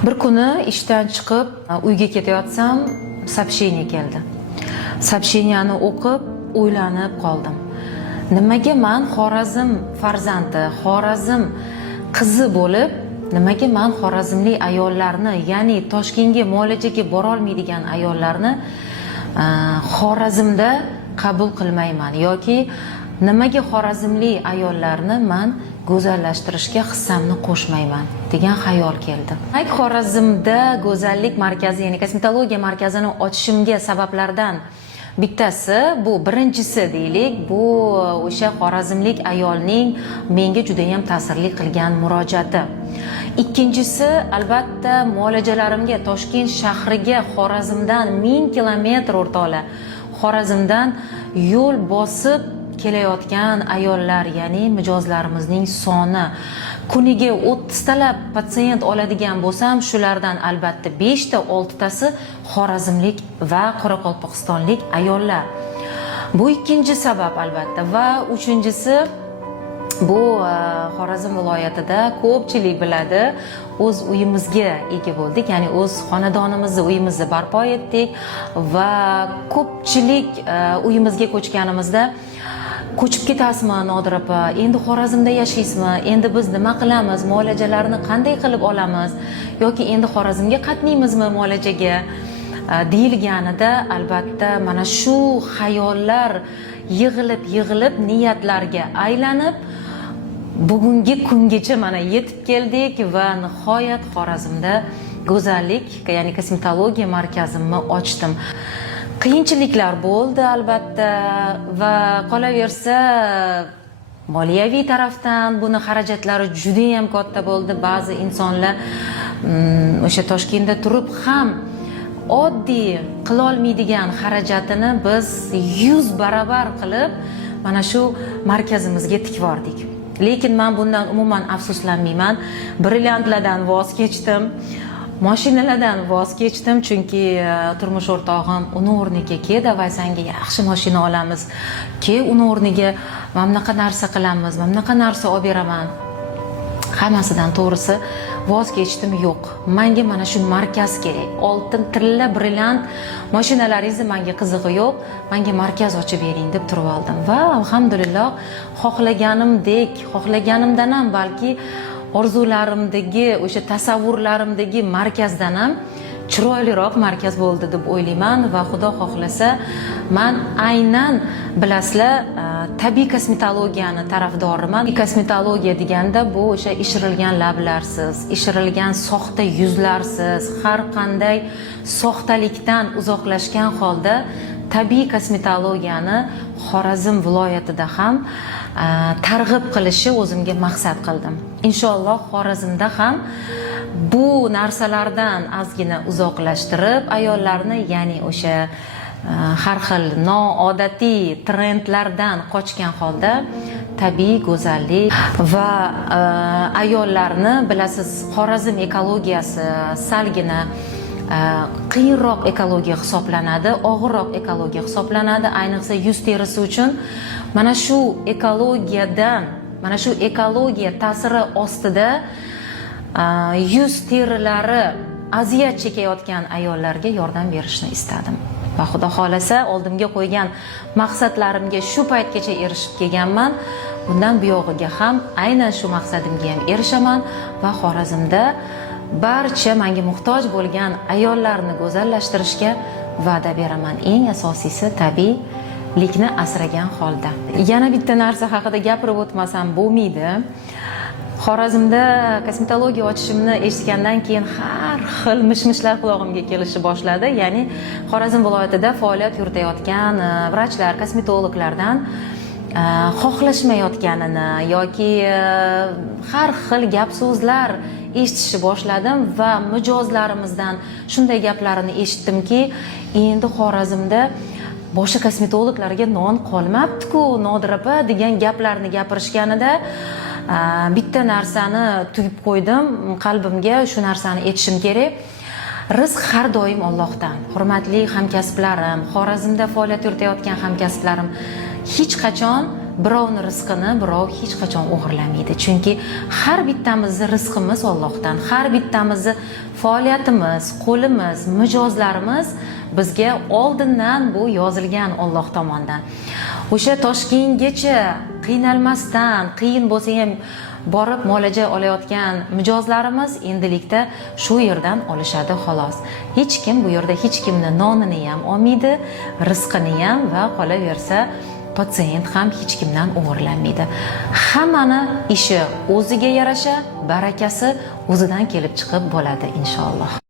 Bir kuni ishdan chiqib uyga ketayotsam сообщение keldi. Сообщениeni o'qib o'ylanib qoldim. Nimaga men Xorazm farzandi, Xorazm qizi bo'lib, nimaga men xorazmlik ayollarni, ya'ni Toshkentga muolajaga bora olmaydigan ayollarni Xorazmda qabul qilmayman yoki nimaga xorazmlik ayollarni men go'zallashtirishga hissamni qo'shmayman degan xayol keldi. Xorazmda go'zallik markazi, ya'ni kosmetologiya markazini ochishimga sabablardan bittasi, bu birinchisi deylik, bu o'sha xorazmlik ayolning menga juda ham ta'sirli qilgan murojaati. Ikkinchisi, albatta muolajalarimga Toshkent shahriga Xorazmdan 1000 kilometr o'rtoqlar, Xorazmdan yo'l bosib kelayotgan ayollar, ya'ni mijozlarimizning soni. Kuniga 30 talab patsient oladigan bo'lsam, shulardan albatta 5 ta 6 tasi xorazmlik va qoraqalpog'istonlik ayollar. Bu ikkinchi sabab albatta. Va uchinchisi, bu Xorazm viloyatida ko'pchilik biladi, o'z uyimizga ega bo'ldik, ya'ni o'z xonadonimizni, uyimizni barpo etdik va ko'pchilik uyimizga ko'chganimizda ko'chib ketasizmi Nodira opa, endi Xorazmda yashaysizmi, endi biz nima qilamiz, muolajalarni qanday qilib olamiz yoki endi Xorazmga qatnaymizmi muolajaga deyilganida, albatta mana shu xayollar yig'ilib niyatlarga aylanib bugungi kungacha mana yetib keldik va nihoyat Xorazmda go'zallik, ya'ni kosmetologiya markazimni ochdim. Qiyinchiliklar bo'ldi albatta va qolaversa moliyaviy tarafdan buni xarajatlari juda ham katta bo'ldi. Ba'zi insonlar o'sha Toshkentda turib ham oddiy qila olmaydigan xarajatini biz 100 barobar qilib mana shu markazimizga tikvordik. Lekin men bundan umuman afsuslanmayman. Brilliantlardan voz kechdim. Mashinalardan voz kechdim, chunki turmush o'rtog'im uni o'rniga ke, davay senga yaxshi mashina olamiz, ke uni o'rniga mana bunaqa narsa qilamiz, mana bunaqa narsa olib beraman. Hammasidan to'g'risi voz kechdim, yo'q. Menga mana shu markaz kerak. Oltin tilla brilliant mashinalaringiz menga qizig'i yo'q. Menga markaz ochib bering deb turib oldim va alhamdulillah xohlaganimdan ham balki orzularimdagi, o'sha tasavvurlarimdagi markazdan ham chiroyliroq markaz bo'ldi deb o'ylayman va Xudo xohlasa men aynan bilasizlar tabiiy kosmetologiyani tarafdoriman. Kosmetologiya deganda bu o'sha ishirilgan lablarsiz, ishirilgan soxta yuzlarsiz, har qanday soxtalikdan uzoqlashgan holda tabiiy kosmetologiyani Xorazm viloyatida ham targ'ib qilishni o'zimga maqsad qildim. Inshaalloh Xorazmda ham bu narsalardan ozgina uzoqlashtirib ayollarni, ya'ni o'sha har xil noodatiy trendlardan qochgan holda tabiiy go'zallik va ayollarni, bilasiz, Xorazm ekologiyasi salgina qiyinroq ekologiya hisoblanadi, og'irroq ekologiya hisoblanadi, ayniqsa yuz terisi uchun. Mana shu ekologiyadan, mana shu ekologiya ta'siri ostida yuz terilari aziyat chekayotgan ayollarga yordam berishni istadim. Va Xudo xolasa oldimga qo'ygan maqsadlarimga shu paytgacha erishib kelganman. Bundan buyog'iga ham aynan shu maqsadimga ham erishaman va Xorazmda barcha menga muhtoj bo'lgan ayollarni go'zallashtirishga va'da beraman. Eng asosiysi tabiiylikni asragan holda. Yana bitta narsa haqida gapirib o'tmasam bo'lmaydi. Xorazmda kosmetologiya ochishimni eshitgandan keyin har xil mishmishlar qulog'imga kelishni boshladi. Ya'ni Xorazm viloyatida faoliyat yuritayotgan vrachlar, kosmetologlardan xohlashmayotganini yoki har xil gap so'zlar eshitishni boshladim va mijozlarimizdan shunday gaplarini eshitdimki, endi Xorazmda boshqa kosmetologlarga non qolmabdi-ku, Nodira opa degan gaplarni gapirishganida bitta narsani tugib qo'ydim qalbimga, shu narsani aytishim kerak. Rizq har doim Allohdan. Hurmatli hamkasblarim, Xorazmda faoliyat yuritayotgan hamkasblarim, hech qachon birovni rizqini birov hech qachon o'g'irlamaydi. Chunki har bittamizni rizqimiz Allohdan, har bittamizni faoliyatimiz, qo'limiz, mijozlarimiz bizga oldindan bu yozilgan Alloh tomonidan. O'sha Toshkentgacha qiynalmasdan, qiyin bo'lsa ham borib muolaja olayotgan mijozlarimiz endilikda shu yerdan olishadi xolos. Hech kim bu yerda hech kimni nonini ham olmaydi, rizqini ham va qolaversa patsient ham hech kimdan o'g'irlanmaydi. Hammani ishi o'ziga yarasha, barakasi o'zidan kelib chiqib bo'ladi inshaalloh.